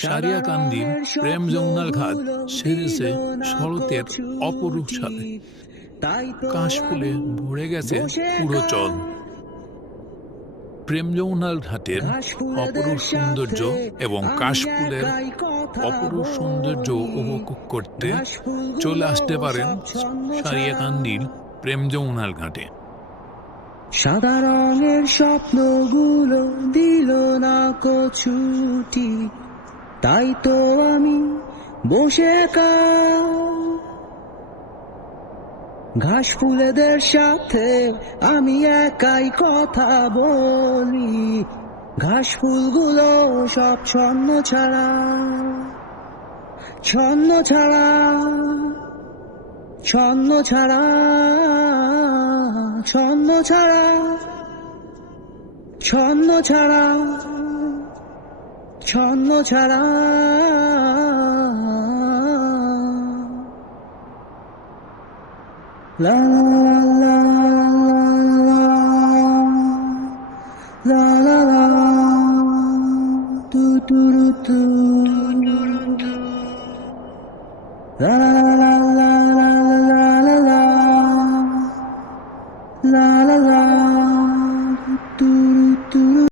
সারিয়াকান্দির প্রেম যমুনার ঘাট সেরেছে শরতের অপরূপ সাথে। কাশফুলে ভরে গেছে পুরো চল। প্রেম যমুনার ঘাটের অপরূপ সৌন্দর্য এবং কাশফুলের অপরূপ সৌন্দর্য উপভোগ করতে চলে আসতে পারেন সারিয়াকান্দির প্রেম যমুনার ঘাটে। সাদা রঙের স্বপ্নগুলো দিল না কছুটি তাই তো আমি বসে ঘাস ফুলেদের সাথে আমি একাই কথা বলি। ঘাস ফুলগুলো সব ছন্ন ছাড়া ছন্ন ছাড়া ছন্ন ছাড়া ছন্ন ছাড়া ছন্ন ছাড়া। ছন্ন ছাড়া লা লা লা লা লা তু তু তু